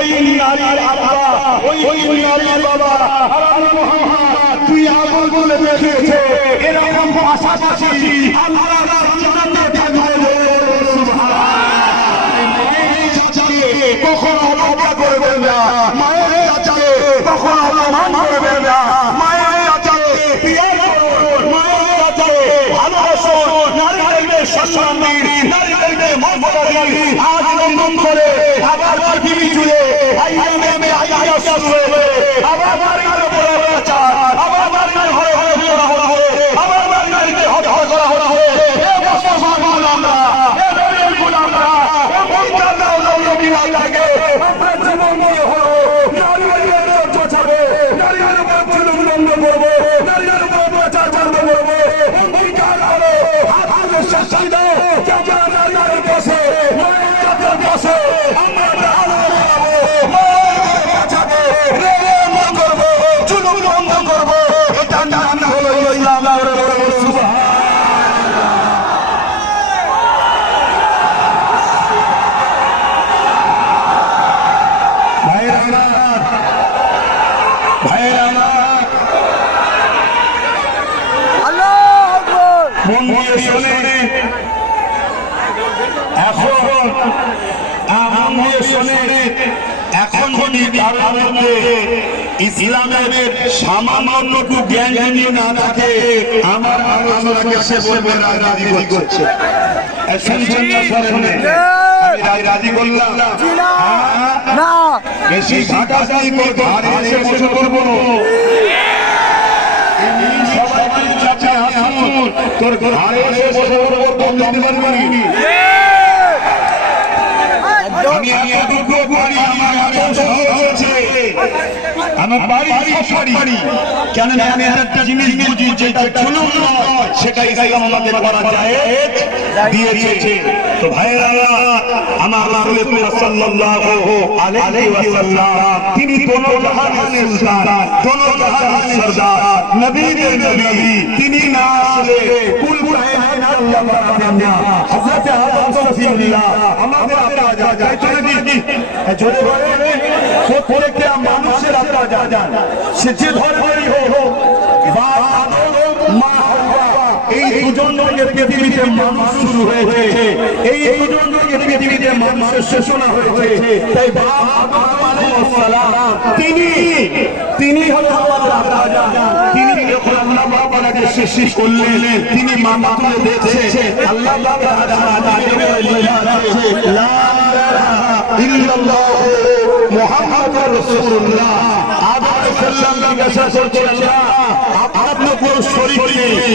ওই নারীর আল্লাহ ওই নারীর বাবা। হারানো মুহাম্মদ তুই আমল বলে বেরিয়েছে এরকম পাশাপাশি আল্লাহ জান্নাতে থাকবে কখনো অবজ্ঞা করবেন না। মায়ের চাচাকে কখনো অপমান করবেন না। মায়ের চাচাকে বিয়ে করুন। মায়ের চাচাকে ভালোবাসুন। নারীদের সম্মান দিন নারীদের মর্যাদা দিন। আজ নতুন করে আবার শুরু হয়েছে আবার অত্যাচার আবার নারীদের ঘরে ঘরে বিবাহ করা হবে আবার নারীদের হত্যা করা হবে এ মুসলমান আমরা এ নবীর গোলামরা এ মুনকার নবী আল্লাহকে আমরা জীবন দিয়ে হলো নারীদের বাঁচাবো নারীদের উপর জুলুম বন্ধ করব নারীদের উপর অত্যাচার বন্ধ করব অঙ্গীকার হলো হাত শাস্তি দাও যারা নারীদের বসে নারীদের বসে আমরা আলো বাড়াবো নারীদের বাঁচাবো রেলে বন্ধ করব জুলুম বন্ধ করব এটা নাম হলো ইসলাম সুবহান ভাইয়ের আমার ভাইয়ের আমার মন দিয়ে শোনে এখন মন দিয়ে শোনে এখন যদি কারোর মধ্যে ইসলামের সামান্যটুকু জ্ঞান যদি না থাকে আমার আলোচনাকে সে বলবে না রাজি করছে। শুনছেন না শোনেন আমি রাজি- করলাম। বেশি ঘাটাঘাটি করব ঘরে এসে বসে করব তোর ঘরে এসে বসে করব বন্ধ দিতে পারবি আমার বাড়ি সব পারি কেন না আমি একটা জিনিস বুঝি যেটা নয় সেটা ইসলাম আমাদের করা যায়। দিয়েছে। তো ভাইরা আমার রাসূল সাল্লাল্লাহু আলাইহি ওয়াসাল্লাম তিনি দোনো জাহানের সুলতান দোনো জাহানের সরদার নবীদের নবী তিনি না আসলে কুল কায়নাত আল্লাহ পাকের না। হযরত আদম সফিউল্লাহ আমাদের আপা যায় চলে দিই জোরে বলে প্রত্যেকটা মানুষের সে যে ধর্মেরই হোক মা এই দুজন থেকে পৃথিবীতে মানুষ শুরু হয়েছে। এই দুজন থেকে পৃথিবীতে মানুষের সূচনা হয়েছে। তাই বাপ আদম আলাইহিস সালাম তিনি তিনি হলো তিনি যখন আল্লাহ বাবাকে সৃষ্টি করলেন তিনি মাথা তুলে দিয়েছে আল্লাহ বাবা ইল্লাল্লাহ। মুহাম্মাদুর রাসূলুল্লাহ। আদম সাল্লাম জিজ্ঞাসা করছেন আল্লাহ আপনার কোন শরীক নেই।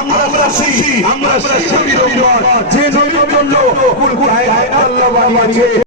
আমরা শাসবি আমরা যে নবীর জন্য আল্লাহ বানিয়েছে।